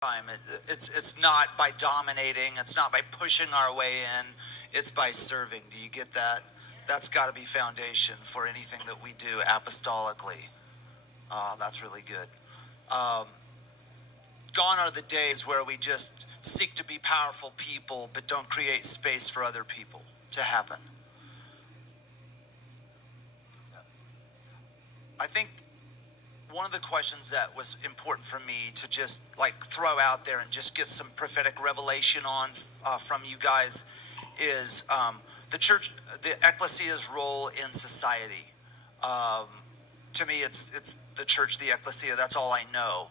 time. It's not by dominating. It's not by pushing our way in. It's by serving. Do you get that? That's got to be foundation for anything that we do apostolically. That's really good. Um, Gone are the days where we just seek to be powerful people, but don't create space for other people to happen. I think one of the questions that was important for me to just like throw out there and just get some prophetic revelation on from you guys is the church, the ecclesia's role in society. Um, to me, it's the church, the ecclesia. That's all I know.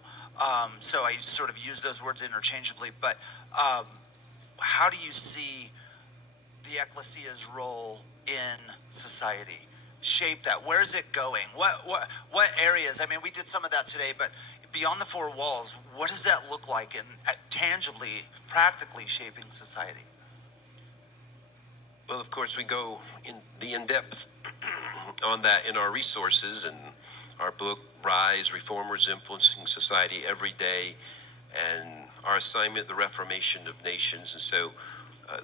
So I sort of use those words interchangeably. But um, how do you see the ecclesia's role in society? Shape that. Where's it going? What areas? I mean, we did some of that today, but beyond the four walls, what does that look like in tangibly, practically shaping society? Well, of course, we go in depth on that in our resources and our book, Rise, Reformers Influencing Society Every Day, and our assignment, The Reformation of Nations. And so, uh,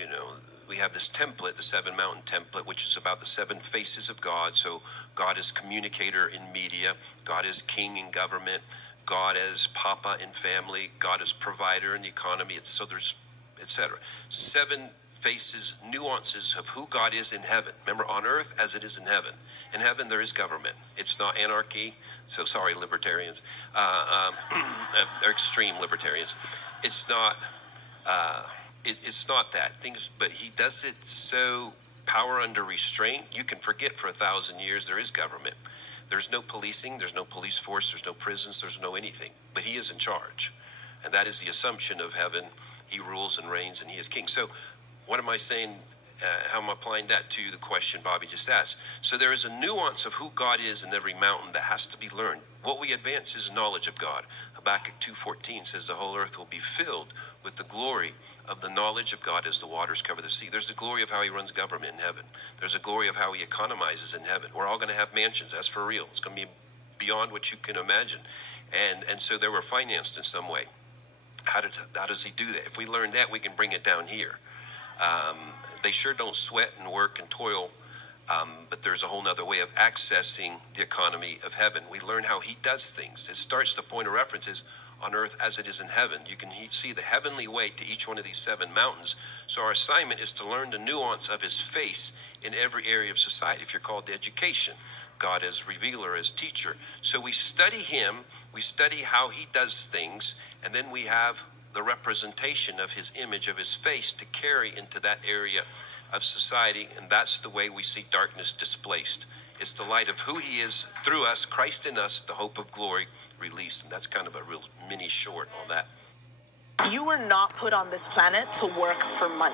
you know, we have this template, the Seven Mountain Template, which is about the seven faces of God. So God is communicator in media, God is king in government, God as papa in family, God as provider in the economy. So there's, etc. Seven faces, nuances of who God is in heaven. Remember, on earth as it is in heaven. In heaven there is government. It's not anarchy. So sorry, libertarians, or extreme libertarians. It's not. It's not that things, but he does it so power under restraint. You can forget for 1,000 years there is government. There's no policing. There's no police force. There's no prisons. There's no anything. But he is in charge, and that is the assumption of heaven. He rules and reigns, and he is king. So, what am I saying? How am I applying that to the question Bobby just asked? So there is a nuance of who God is in every mountain that has to be learned. What we advance is knowledge of God. Habakkuk 2:14 says the whole earth will be filled with the glory of the knowledge of God as the waters cover the sea. There's the glory of how he runs government in heaven. There's a glory of how he economizes in heaven. We're all going to have mansions. That's for real. It's going to be beyond what you can imagine. And so they were financed in some way. How does he do that? If we learn that, we can bring it down here. They sure don't sweat and work and toil, but there's a whole nother way of accessing the economy of heaven. We learn how he does things. It starts, the point of reference is on earth as it is in heaven. You can see the heavenly way to each one of these seven mountains. So our assignment is to learn the nuance of his face in every area of society. If you're called to education, God as revealer, as teacher. So we study him, we study how he does things, and then we have the representation of his image, of his face, to carry into that area of society. And that's the way we see darkness displaced. It's the light of who he is through us, Christ in us, the hope of glory released. And that's kind of a real mini short on that. You were not put on this planet to work for money.